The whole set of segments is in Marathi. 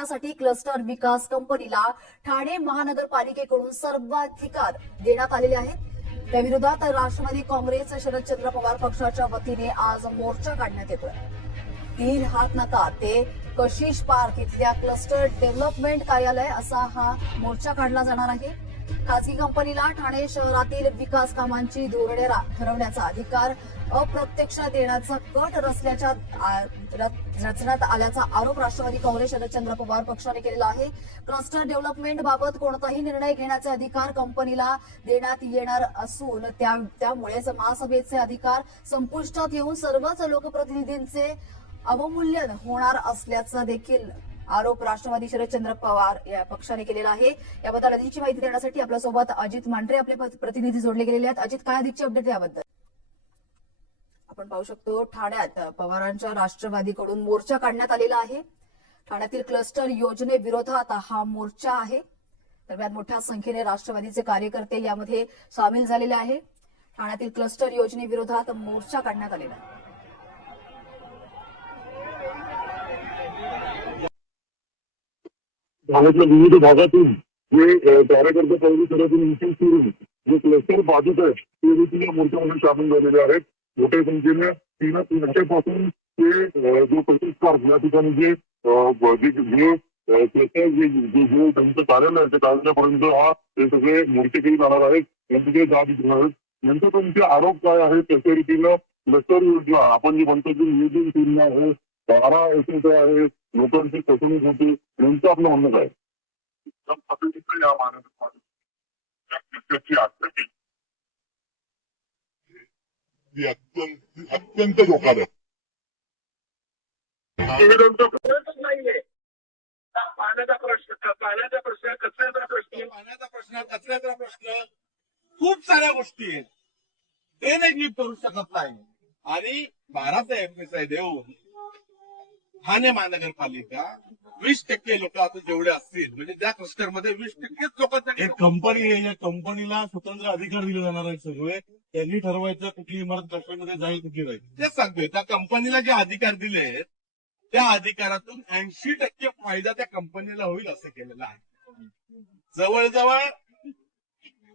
करण्यासाठी क्लस्टर विकास कंपनीला ठाणे महानगरपालिकेकडून सर्वाधिकार देण्यात आलेले आहेत। त्याविरोधात राष्ट्रवादी काँग्रेस शरदचंद्र पवार पक्षाच्या वतीने आज मोर्चा काढण्यात येतोय। तीन हात नका ते कशिश पार्क इथल्या क्लस्टर डेव्हलपमेंट कार्यालय असा हा मोर्चा काढला जाणार आहे। खासगी कंपनीला ठाणे शहरातील विकास कामांची धोरणे ठरवण्याचा अधिकार अप्रत्यक्ष देण्याचा कट रचण्यात आल्याचा आरोप राष्ट्रवादी काँग्रेस शरदचंद्र पवार पक्षाने केलेला आहे। क्लस्टर डेव्हलपमेंट बाबत कोणताही निर्णय घेण्याचे अधिकार कंपनीला देण्यात येणार असून त्यामुळेच महासभेचे अधिकार संपुष्टात येऊन सर्वच लोकप्रतिनिधींचे अवमूल्यन होणार असल्याचा देखील आरोप राष्ट्रवादी शरदचंद्र पवार या पक्षाने केलेला आहे। याबद्दल अधिकची माहिती देण्यासाठी आपल्यासोबत अजित मांढरे आपले प्रतिनिधी जोडले गेलेले आहेत। अजित, काय अधिकची अपडेट याबद्दल? आपण पाहू शकतो ठाण्यात पवारांच्या राष्ट्रवादीकडून मोर्चा काढण्यात आलेला आहे। ठाण्यातील क्लस्टर योजनेविरोधात हा मोर्चा आहे। दरम्यान मोठ्या संख्येने राष्ट्रवादीचे कार्यकर्ते यामध्ये सामील झालेले आहे। ठाण्यातील क्लस्टर योजनेविरोधात मोर्चा काढण्यात आलेला आहे। ठाण्यातल्या विविध भागातून जे कार्यकर्ते शहरातून विशेष करून जे क्लस्टर बाधित आहेत ते देखील या मोर्चामध्ये सामील झालेले आहेत। मोठ्या संख्येने 3 वर्षापासून ते जो कशिश पार्क या ठिकाणी जे त्यांचं कार्यालय आहे त्या कार्यालयापर्यंत ते सगळे मोर्चेकरी जाणार आहेत, त्यांचे ते जात घेणार आहेत। नंतर त्यांचे आरोप काय आहेत त्याच्या रीतीनं क्लस्टर योजना आपण जे म्हणतो की नियोजन शून्य आहे, 12 एसएच आहे, लोकांची फसवणूक होते, त्यांचं आपलं म्हणणं काय? या महानगरपालिकेची आकृती अत्यंत धोकादायक नाहीये। पाण्याचा प्रश्न, कचऱ्याचा प्रश्न, खूप साऱ्या गोष्टी आहेत, ते नाही नीट करू शकत नाही। आणि 12चा एमएसआय देऊन ठाणे महानगरपालिका 20% लोक आता जेवढे असतील म्हणजे त्या क्लस्टरमध्ये 20%च लोकांचा कंपनी आहे, या कंपनीला स्वतंत्र अधिकार दिले जाणार आहेत। सगळे त्यांनी ठरवायचं कुठली इमारत क्लस्टरमध्ये जाईल कुठली राहील। तेच सांगतोय, त्या कंपनीला जे अधिकार दिले त्या अधिकारातून 80% फायदा त्या कंपनीला होईल असं केलेलं आहे। जवळजवळ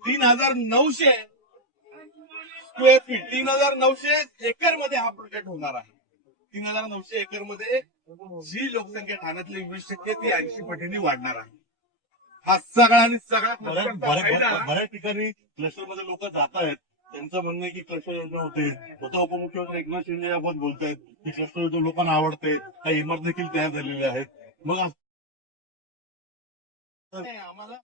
3900 स्क्वेअर फीट, 3900 एकर मध्ये हा प्रोजेक्ट होणार आहे। 3900 एकर मध्ये जी लोकसंख्या ठाण्यातली 20% ती 80 पटींनी वाढणार आहे। हा सगळा बऱ्याच ठिकाणी क्लस्टरमध्ये लोक जात आहेत, त्यांचं म्हणणं आहे की क्लस्टर योजना होते, स्वतः उपमुख्यमंत्री एकनाथ शिंदे याबाबत बोलतायत की क्लस्टर योजना लोकांना आवडते, काही इमारत देखील तयार झालेल्या आहेत। मग आम्हाला